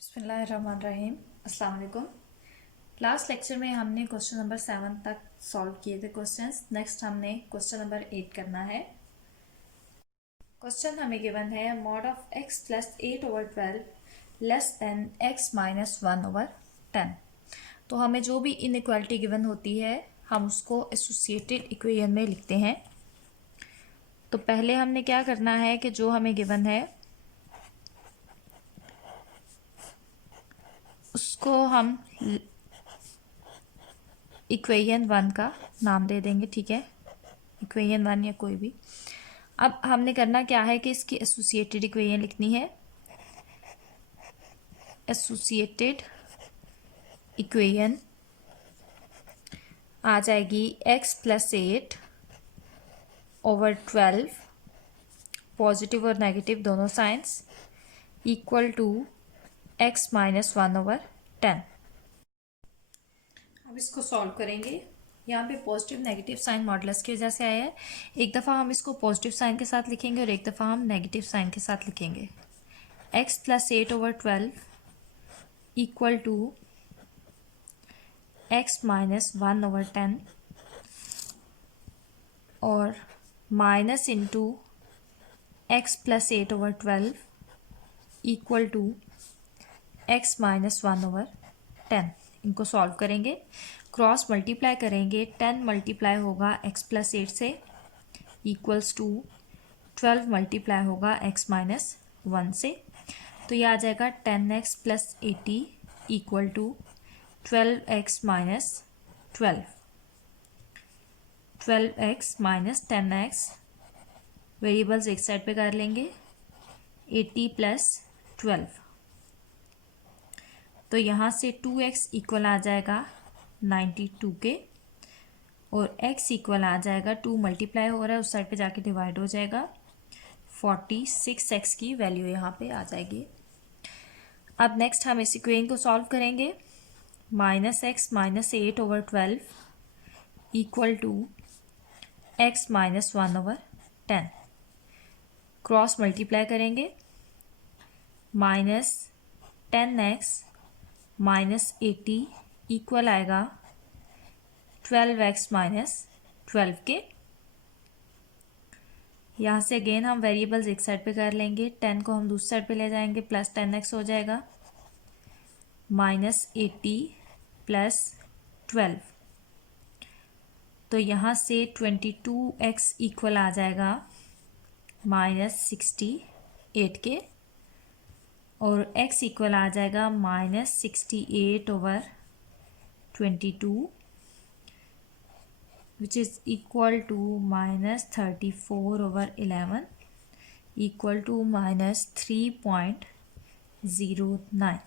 बिस्मिल्लाहिर्रहमानिर्रहीम। अस्सलाम वालेकुम। लास्ट लेक्चर में हमने क्वेश्चन नंबर 7 तक सॉल्व किए थे क्वेश्चंस। नेक्स्ट हमने क्वेश्चन नंबर 8 करना है। क्वेश्चन हमें गिवन है mod of x plus 8/12 less than x minus 1/10। तो हमें जो भी इनइक्वालिटी गिवन होती है हम उसको एसोसिएटेड इक्वेशन में लिखते हैं। तो पहले हमने क्या करना है कि जो हमें गिवन है उसको हम इक्वेशन 1 का नाम दे देंगे, ठीक है, इक्वेशन 1 या कोई भी। अब हमने करना क्या है कि इसकी एसोसिएटेड इक्वेशन लिखनी है। एसोसिएटेड इक्वेशन आ जाएगी x प्लस 8/12 पॉजिटिव और नेगेटिव दोनों sides equal to x minus 1/10। अब इसको सॉल्व करेंगे। यहाँ पे पॉजिटिव नेगेटिव साइन मॉडुलस की वजह से आया है। एक दफ़ा हम इसको पॉजिटिव साइन के साथ लिखेंगे और एक दफ़ा हम नेगेटिव साइन के साथ लिखेंगे। x plus 8/12 equal to x minus 1/10 और minus into x plus 8/12 equal to x minus 1/10। इनको सॉल्व करेंगे, क्रॉस मल्टीप्लाई करेंगे। 10 मल्टीप्लाई होगा x प्लस 8 से इक्वल्स टू 12 मल्टीप्लाई होगा x माइनस 1 से। तो ये आ जाएगा 10x plus 80 equal to 12x minus 12x minus 10x। Variables एक साइड पे कर लेंगे। 80 प्लस 12, तो यहाँ से 2x इक्वल आ जाएगा 92 के और x इक्वल आ जाएगा 2 मल्टीप्लाई हो रहा है उस साइड पे जाके डिवाइड हो जाएगा। 46x की वैल्यू यहाँ पे आ जाएगी। अब नेक्स्ट हम इस इक्वेशन को सॉल्व करेंगे। Minus X minus 8/12 equal to x minus 1/10। Cross multiply करेंगे। माइनस 10x माइनस 80 इक्वल आएगा 12x माइनस 12 के। यहाँ से अगेन हम वेरिएबल्स एक साइड पे कर लेंगे। 10 को हम दूसरी साइड पे ले जाएंगे, प्लस 10x हो जाएगा माइनस 80 प्लस 12। तो यहाँ से 22x इक्वल आ जाएगा माइनस 68 के और x इक्वल आ जाएगा minus 68/22 which is equal to minus 34/11 equal to minus 3.09।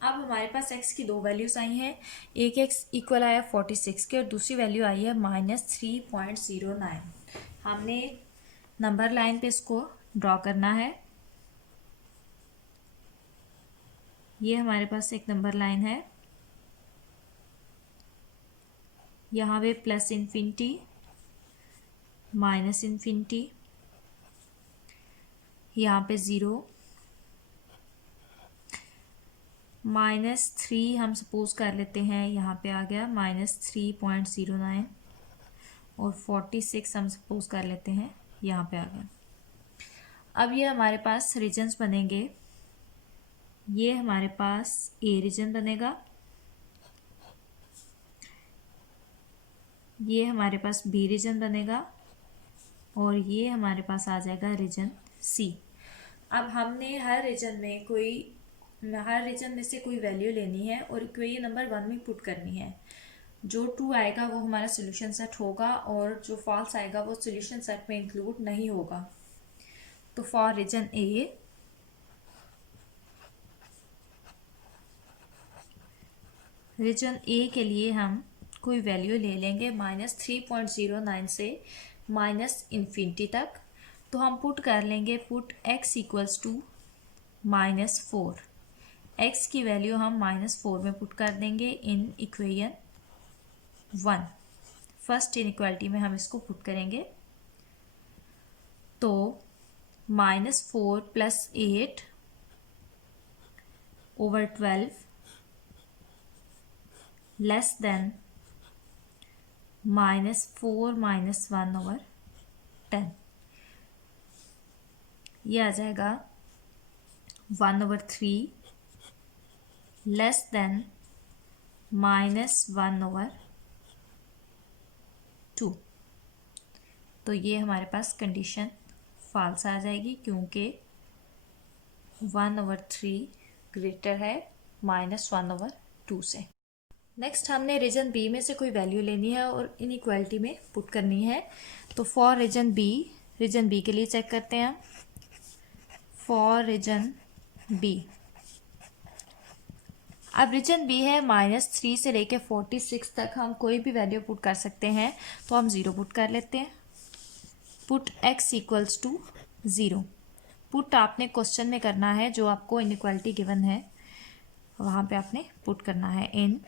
अब हमारे पास x की दो वैल्यूज आई हैं। एक x इक्वल आया 46 के और दूसरी वैल्यू आई है माइनस 3.09। हमने नंबर लाइन पे इसको ड्रॉ करना है। ये हमारे पास एक नंबर लाइन है, यहाँ पे प्लस इन्फिनिटी माइनस इन्फिनिटी, यहाँ पे 0 -3 हम सपोज कर लेते हैं, यहाँ पे आ गया माइनस 3.09 और 46 हम सपोज कर लेते हैं, यहाँ पे आ गया। अब ये हमारे पास रीजन्स बनेंगे। ये हमारे पास ए रीजन बनेगा, ये हमारे पास बी रीजन बनेगा और ये हमारे पास आ जाएगा रीजन सी। अब हमने हर रीजन में से कोई वैल्यू लेनी है और इक्वेशन नंबर 1 में पुट करनी है। जो ट्रू आएगा वो हमारा सोल्यूशन सेट होगा और जो फॉल्स आएगा वो सोल्यूशन सेट में इंक्लूड नहीं होगा। तो फॉर रीजन ए के लिए हम कोई वैल्यू ले लेंगे माइनस 3.09 से माइनस इन्फिनिटी तक। तो हम पुट कर लेंगे, put x equals to -4। x की वैल्यू हम -4 में पुट कर देंगे इन इक्वेशन 1। फर्स्ट इनइक्वालिटी में हम इसको पुट करेंगे। तो -4 + 8 over 12 less than -4 - 1 over 10। ये आ जाएगा 1/3 लेस देन -1/2। तो ये हमारे पास कंडीशन फॉल्स आ जाएगी क्योंकि 1/3 ग्रेटर है -1/2 से। नेक्स्ट हमने रीजन बी में से कोई वैल्यू लेनी है और इनइक्वालिटी में पुट करनी है। तो फॉर रीजन बी के लिए चेक करते हैं। फॉर रीजन बी, अब रीजन बी है -3 से लेके 46 तक हम कोई भी वैल्यू पुट कर सकते हैं। तो हम 0 पुट कर लेते हैं। Put x equals to 0। Put आपने क्वेश्चन में करना है, जो आपको इनइक्वालिटी गिवन है वहाँ पे आपने पुट करना है इन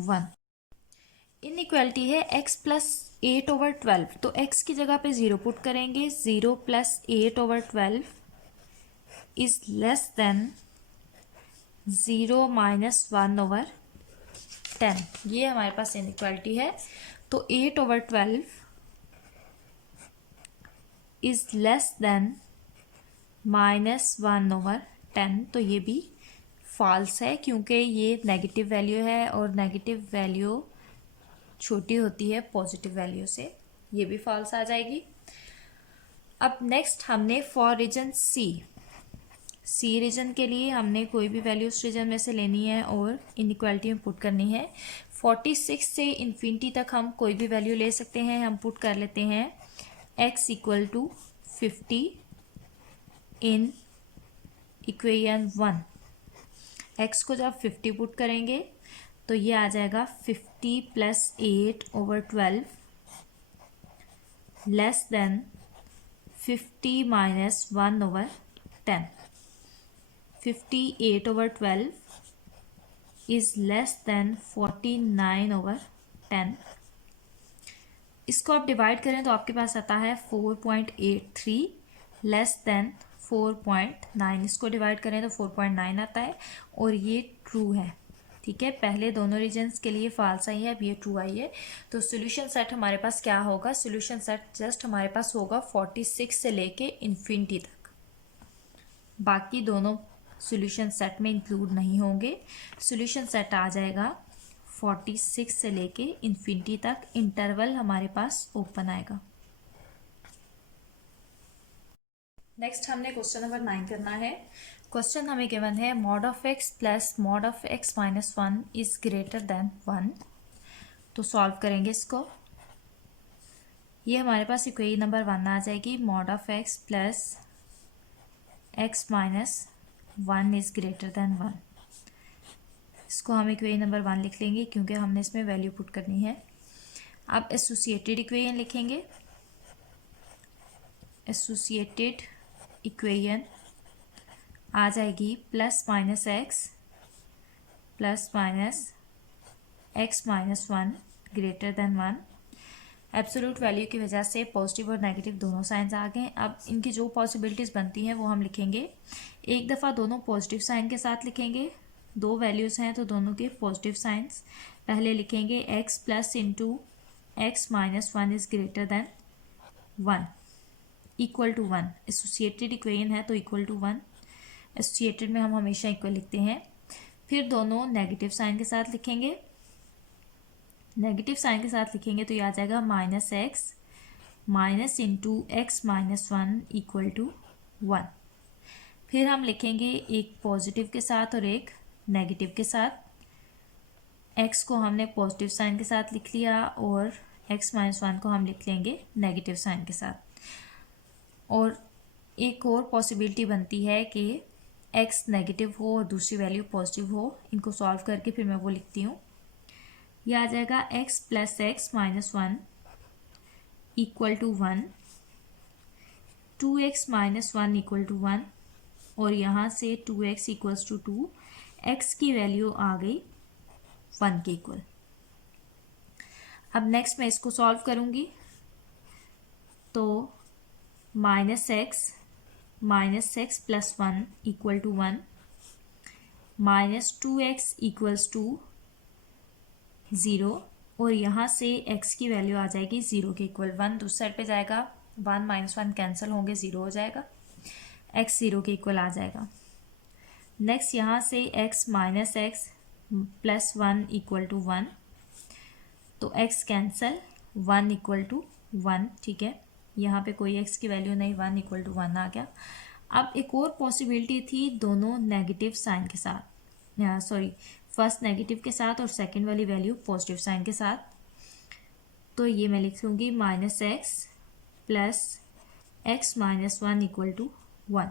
1। इनइक्वालिटी है x + 8/12, तो x की जगह पे 0 पुट करेंगे। 0 + 8/12 इज लेस देन 0 - 1/10। ये हमारे पास इनइक्वालिटी है। तो 8/12 इज लेस देन -1/10। तो ये भी फॉल्स है क्योंकि ये नेगेटिव वैल्यू है और नेगेटिव वैल्यू छोटी होती है पॉजिटिव वैल्यू से। ये भी फॉल्स आ जाएगी। अब नेक्स्ट हमने फॉर रीजन सी रीजन के लिए हमने कोई भी वैल्यू उस रीजन में से लेनी है और इनइक्वालिटी में पुट करनी है। 46 से इन्फिनिटी तक हम कोई भी वैल्यू ले सकते हैं। हम पुट कर लेते हैं x equal to 50 in equation 1। x को जब 50 पुट करेंगे तो ये आ जाएगा 50 + 8/12 less than 50 - 1/10। 58/12 is less than 49/10। इसको आप डिवाइड करें तो आपके पास आता है 4.83 लेस देन 4.9। इसको डिवाइड करें तो 4.9 आता है और ये ट्रू है। ठीक है, पहले दोनों रीजन्स के लिए फॉल्स आई है, अब ये ट्रू आई है। तो सॉल्यूशन सेट हमारे पास क्या होगा? सॉल्यूशन सेट जस्ट हमारे पास होगा 46 से लेके इन्फिनिटी तक। बाकी दोनों सॉल्यूशन सेट में इंक्लूड नहीं होंगे। सॉल्यूशन सेट आ जाएगा 46 से लेके इन्फिनिटी तक। इंटरवल हमारे पास ओपन आएगा। नेक्स्ट हमने क्वेश्चन नंबर 9 करना है। क्वेश्चन हमें गिवन है mod of x plus mod of x - 1 is greater than 1। तो सॉल्व करेंगे इसको। ये हमारे पास इक्वेशन नंबर 1 आ जाएगी। mod of x plus x - 1 is greater than 1। इसको हम इक्वेशन नंबर 1 लिख लेंगे क्योंकि हमने इसमें वैल्यू पुट करनी है। अब एसोसिएटेड इक्वेशन लिखेंगे। एसोसिएटेड इक्वेशन आ जाएगी +-x +-x - 1 greater than 1। Absolute value की वजह से पॉजिटिव और नेगेटिव दोनों साइंस आ गए। अब इनकी जो पॉसिबिलिटीज़ बनती हैं वो हम लिखेंगे। एक दफ़ा दोनों पॉजिटिव साइन के साथ लिखेंगे। दो वैल्यूज़ हैं तो दोनों के पॉजिटिव साइंस। पहले लिखेंगे x + x - 1 is greater than 1 equal to 1। Associated equation है तो इक्वल टू 1। एसोसिएटेड में हम हमेशा इक्वल लिखते हैं। फिर दोनों नेगेटिव साइन के साथ लिखेंगे। नेगेटिव साइन के साथ लिखेंगे तो ये आ जाएगा -x -x - 1 इक्वल टू 1। फिर हम लिखेंगे एक पॉजिटिव के साथ और एक नेगेटिव के साथ। x को हमने पॉजिटिव साइन के साथ लिख लिया और x - 1 को हम लिख लेंगे नेगेटिव साइन के साथ। और एक और पॉसिबिलिटी बनती है कि x नेगेटिव हो और दूसरी वैल्यू पॉजिटिव हो। इनको सॉल्व करके फिर मैं वो लिखती हूँ। यह आ जाएगा x + x - 1 equal to 1, 2x - 1 equal to 1 और यहाँ से 2x इक्वल्स टू 2। x की वैल्यू आ गई 1 के इक्वल। अब नेक्स्ट मैं इसको सॉल्व करूँगी तो -x + 1 equal to 1, minus 2x equals to 0 और यहाँ से x की वैल्यू आ जाएगी 0 के इक्वल। 1 दूसरी साइड पे जाएगा, 1 माइनस 1 कैंसिल होंगे, 0 हो जाएगा, x 0 के इक्वल आ जाएगा। नेक्स्ट यहाँ से x minus x plus 1 equal to 1, तो x कैंसल, 1 इक्वल टू 1, ठीक है। यहाँ पे कोई x की वैल्यू नहीं, 1 इक्वल टू 1 आ गया। अब एक और पॉसिबिलिटी थी दोनों नेगेटिव साइन के साथ, सॉरी फर्स्ट नेगेटिव के साथ और सेकंड वाली वैल्यू पॉजिटिव साइन के साथ। तो ये मैं लिख लूँगी minus x plus x minus 1 equal to 1।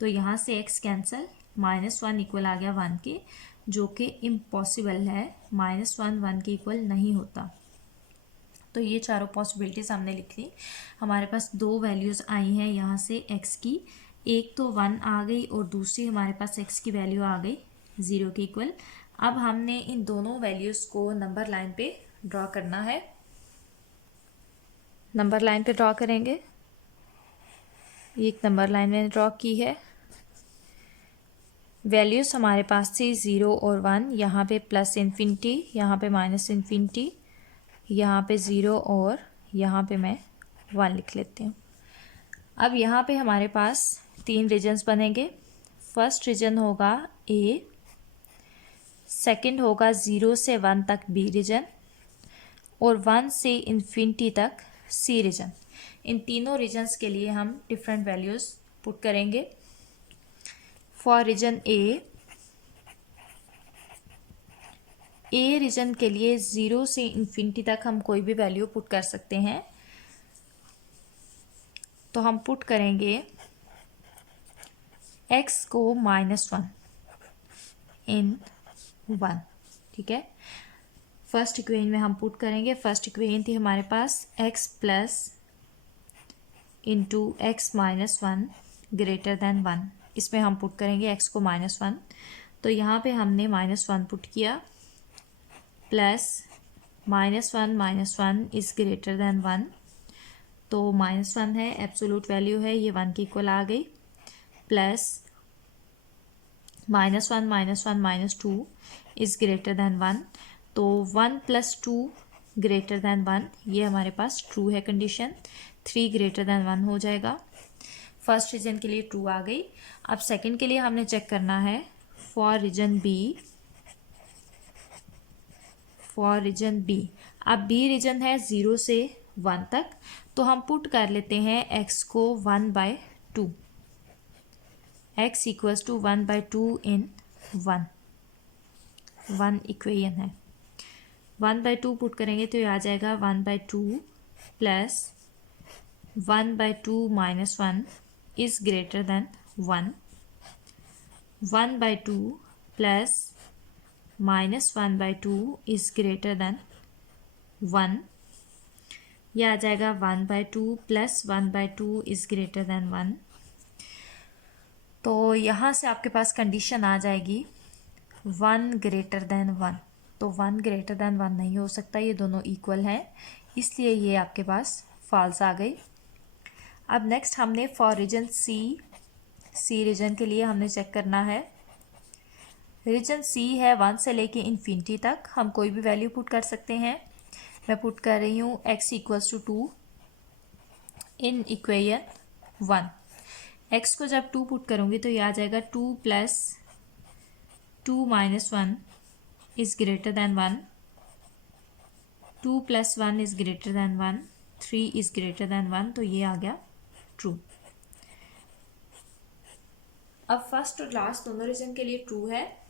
तो यहाँ से x कैंसल, माइनस 1 इक्वल आ गया 1 के, जो कि इम्पॉसिबल है, माइनस 1 1 के इक्वल नहीं होता। तो ये चारों पॉसिबिलिटीज़ हमने लिख ली। हमारे पास दो वैल्यूज़ आई हैं यहाँ से x की, एक तो 1 आ गई और दूसरी हमारे पास x की वैल्यू आ गई 0 के इक्वल। अब हमने इन दोनों वैल्यूज़ को नंबर लाइन पे ड्रॉ करना है। नंबर लाइन पे ड्रॉ करेंगे, एक नंबर लाइन में ड्रॉ की है। वैल्यूज़ हमारे पास थी 0 और 1, यहाँ पे प्लस इन्फिनिटी, यहाँ पे माइनस इन्फिनिटी, यहाँ पे 0 और यहाँ पे मैं 1 लिख लेती हूँ। अब यहाँ पे हमारे पास तीन रीजन्स बनेंगे। फर्स्ट रीजन होगा A, सेकंड होगा 0 से 1 तक B रीजन और 1 से इन्फिनिटी तक C रीजन। इन तीनों रीजन्स के लिए हम डिफरेंट वैल्यूज़ पुट करेंगे। फॉर रीजन ए रीजन के लिए 0 से इन्फिनिटी तक हम कोई भी वैल्यू पुट कर सकते हैं। तो हम पुट करेंगे x को -1 इन 1, ठीक है। फर्स्ट इक्वेशन में हम पुट करेंगे, फर्स्ट इक्वेशन थी हमारे पास x plus into x minus 1 greater than 1। इसमें हम पुट करेंगे x को -1, तो यहाँ पे हमने -1 पुट किया, प्लस -1 इज़ ग्रेटर देन 1, तो -1 है, एब्सोल्यूट वैल्यू है, ये 1 के इक्वल आ गई, प्लस -1 -2 इज़ ग्रेटर देन 1, तो 1 + 2 ग्रेटर देन 1, ये हमारे पास ट्रू है कंडीशन। 3 ग्रेटर देन 1 हो जाएगा। फर्स्ट रीजन के लिए ट्रू आ गई। अब सेकंड के लिए हमने चेक करना है फॉर रीजन बी। अब बी रीजन है 0 से 1 तक, तो हम पुट कर लेते हैं x को 1/2, x equals to 1/2 in 1 equation है। 1/2 पुट करेंगे तो ये आ जाएगा 1/2 plus 1/2 - 1 is greater than 1, 1/2 plus -1/2 is greater than 1, यह आ जाएगा 1/2 प्लस 1/2 इज़ ग्रेटर देन 1। तो यहाँ से आपके पास कंडीशन आ जाएगी 1 ग्रेटर देन 1, तो 1 ग्रेटर देन 1 नहीं हो सकता, ये दोनों इक्वल हैं, इसलिए ये आपके पास फॉल्स आ गई। अब नेक्स्ट हमने फॉर रीजन सी रीजन के लिए हमने चेक करना है। रीजन सी है 1 से लेके इन्फिनिटी तक, हम कोई भी वैल्यू पुट कर सकते हैं। मैं पुट कर रही हूँ x equals to 2 in equation 1। x को जब 2 पुट करूँगी तो ये आ जाएगा 2 + 2 - 1 is greater than 1, 2 + 1 is greater than 1, 3 is greater than 1, तो ये आ गया ट्रू। अब फर्स्ट और लास्ट दोनों रीजन के लिए ट्रू है,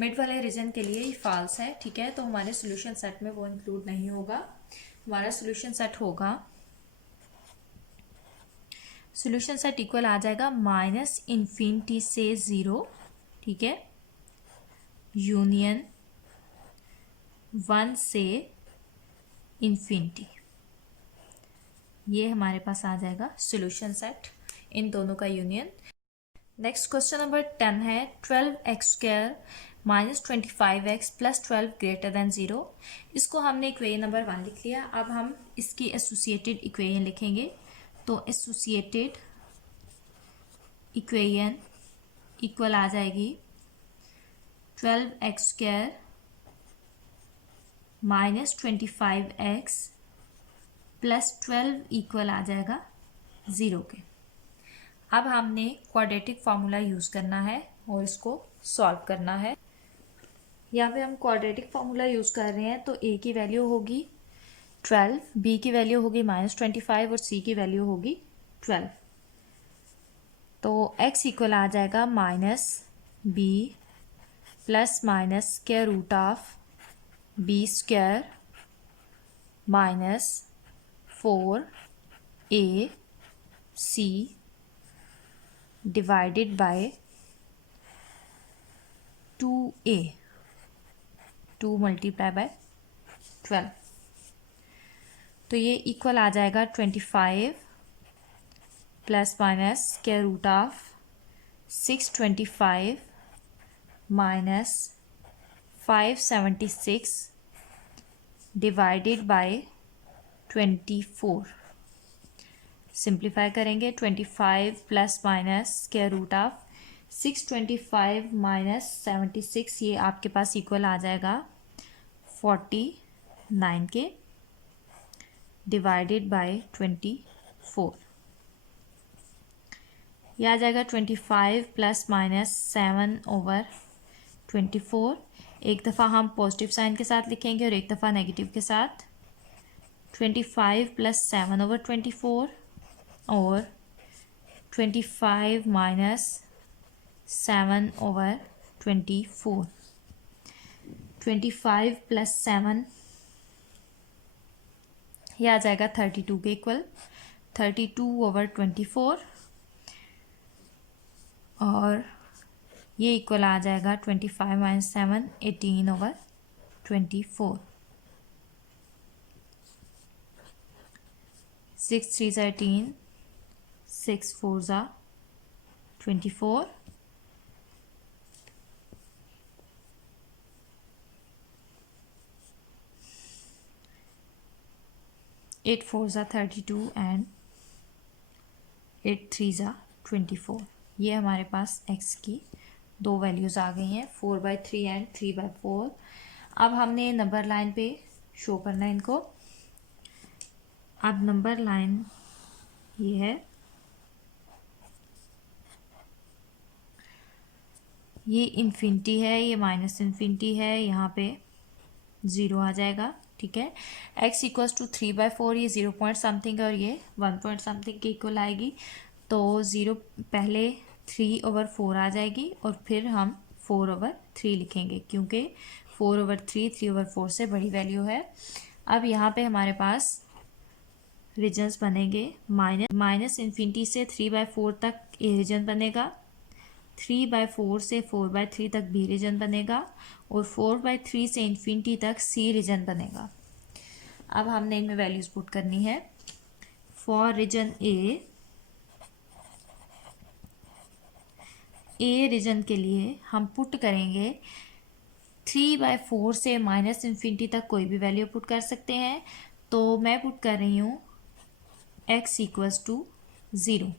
मिड वाले रीजन के लिए फॉल्स है, ठीक है। तो हमारे सॉल्यूशन सेट में वो इंक्लूड नहीं होगा। हमारा सॉल्यूशन सेट होगा, सॉल्यूशन सेट इक्वल आ जाएगा -∞ से 0, ठीक है, यूनियन 1 से इन्फिनिटी, ये हमारे पास आ जाएगा सॉल्यूशन सेट, इन दोनों का यूनियन। नेक्स्ट क्वेश्चन नंबर 10 है 12x² - 25x + 12 ग्रेटर देन 0। इसको हमने इक्वेशन नंबर 1 लिख लिया। अब हम इसकी एसोसिएटेड इक्वेशन लिखेंगे। तो एसोसिएटेड इक्वेशन इक्वल आ जाएगी 12x² minus 25x plus 12 equal आ जाएगा 0 के। अब हमने क्वाड्रेटिक फार्मूला यूज़ करना है और इसको सॉल्व करना है। यहाँ पे हम क्वाड्रेटिक फार्मूला यूज़ कर रहे हैं, तो a की वैल्यू होगी 12, b की वैल्यू होगी -25 और c की वैल्यू होगी 12। तो x इक्वल आ जाएगा -b plus minus square root of b square minus 4ac divided by 2a, 2 multiply by 12। तो ये इक्वल आ जाएगा 25 plus minus square root of 625 minus 576 divided by 24। Simplify करेंगे 25 plus minus square root of 625 minus 76, ये आपके पास equal आ जाएगा 49 के डिवाइडेड बाय 24। यह आ जाएगा 25 प्लस माइनस 7/24। एक दफ़ा हम पॉजिटिव साइन के साथ लिखेंगे और एक दफ़ा नेगेटिव के साथ। 25 प्लस 7/24 और 25 माइनस 7/24। 25 प्लस 7 यह आ जाएगा 32 के इक्वल, 32/24 और ये इक्वल आ जाएगा 25 माइनस 7 18/24। 6 3 18, 6 4 24, 8 4 32 एंड 8 3 24। ये हमारे पास x की दो वैल्यूज़ आ गई हैं, 4/3 एंड 3/4। अब हमने नंबर लाइन पे शो करना है इनको। अब नंबर लाइन ये है, ये इन्फिनिटी है, ये माइनस इन्फिनिटी है, यहाँ पे 0 आ जाएगा। ठीक है, x इक्वल्स टू 3/4, ये 0 पॉइंट समथिंग और ये 1 पॉइंट समथिंग के इक्वल आएगी। तो 0 पहले 3/4 आ जाएगी और फिर हम 4/3 लिखेंगे, क्योंकि 4/3 3/4 से बड़ी वैल्यू है। अब यहाँ पे हमारे पास रीजन्स बनेंगे, माइनस इन्फिनिटी से 3/4 तक ए रीजन बनेगा, 3/4 से 4/3 तक बी रीजन बनेगा और 4/3 से इन्फिनिटी तक सी रीजन बनेगा। अब हमने इनमें वैल्यूज पुट करनी है। फॉर रीजन ए रीजन के लिए हम पुट करेंगे 3/4 से माइनस इन्फिनिटी तक कोई भी वैल्यू पुट कर सकते हैं। तो मैं पुट कर रही हूँ x इक्वल्स टू 0।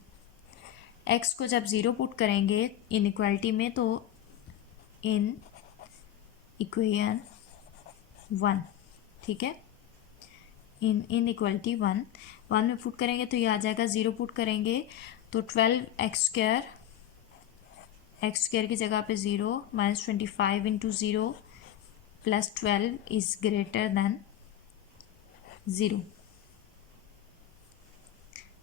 x को जब 0 पुट करेंगे इनइक्वालिटी में, तो इन इक्वेशन 1, ठीक है, इन इक्वालिटी 1 में पुट करेंगे तो ये आ जाएगा। 0 पुट करेंगे तो 12x² की जगह पे 0 minus 25 into 0 plus 12 is greater than 0।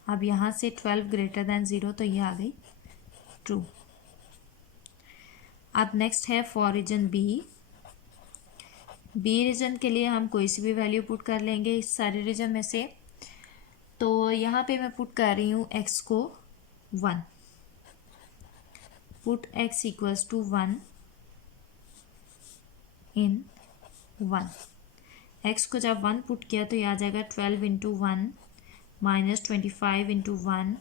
अब यहाँ से 12 ग्रेटर देन 0, तो ये आ गई ट्रू। अब नेक्स्ट है फॉर रीजन बी रीजन के लिए हम कोई सी भी वैल्यू पुट कर लेंगे इस सारे रीजन में से। तो यहाँ पे मैं पुट कर रही हूँ x को 1, put x equals to 1 in 1। x को जब 1 पुट किया तो ये आ जाएगा 12 into 1 minus 25 into 1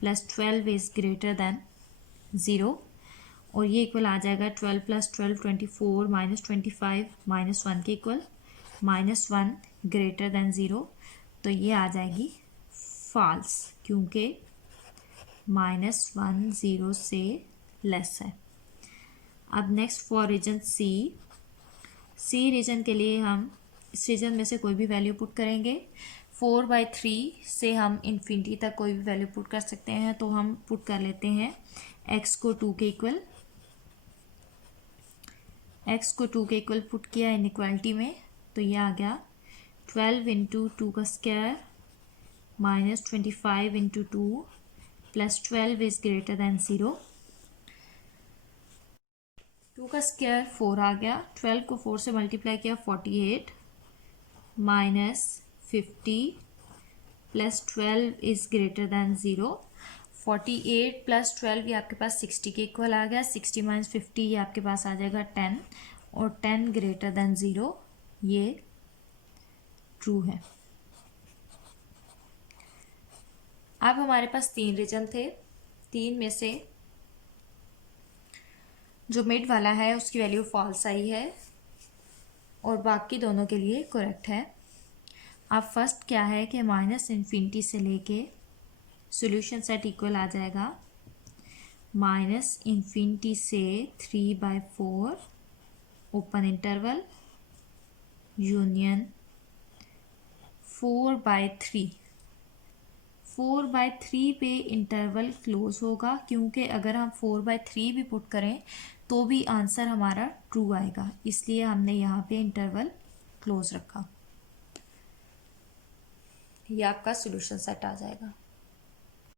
plus 12 is greater than 0 और ये इक्वल आ जाएगा 12 प्लस 12 24 माइनस 25 माइनस 1 के इक्वल, -1 ग्रेटर देन 0। तो ये आ जाएगी फॉल्स, क्योंकि -1 0 से लेस है। अब next for region C region के लिए हम इस रीजन में से कोई भी वैल्यू पुट करेंगे। 4/3 से हम इन्फिनिटी तक कोई भी वैल्यू पुट कर सकते हैं, तो हम पुट कर लेते हैं x को 2 के इक्वल। x को 2 के इक्वल पुट किया इनइक्वालिटी में, तो ये आ गया 12 इंटू 2 का square minus 25 into 2 plus 12 is greater than 0। 2 का स्क्वायर 4 आ गया, 12 को 4 से मल्टीप्लाई किया 48 minus 50 plus 12 is greater than 0। 48 plus 12 ये आपके पास 60 के इक्वल आ गया। 60 माइनस 50 ये आपके पास आ जाएगा 10, और 10 ग्रेटर दैन 0 ये ट्रू है। अब हमारे पास 3 रीजन थे, 3 में से जो मिड वाला है उसकी वैल्यू फॉल्स आई है और बाकी दोनों के लिए करेक्ट है। अब फर्स्ट क्या है कि माइनस इन्फिनिटी से लेके सॉल्यूशन सेट इक्वल आ जाएगा माइनस इन्फिनिटी से 3/4 ओपन इंटरवल यूनियन 4/3। 4/3 पे इंटरवल क्लोज होगा, क्योंकि अगर हम 4/3 भी पुट करें तो भी आंसर हमारा ट्रू आएगा, इसलिए हमने यहाँ पे इंटरवल क्लोज रखा। ये आपका सॉल्यूशन सेट आ जाएगा।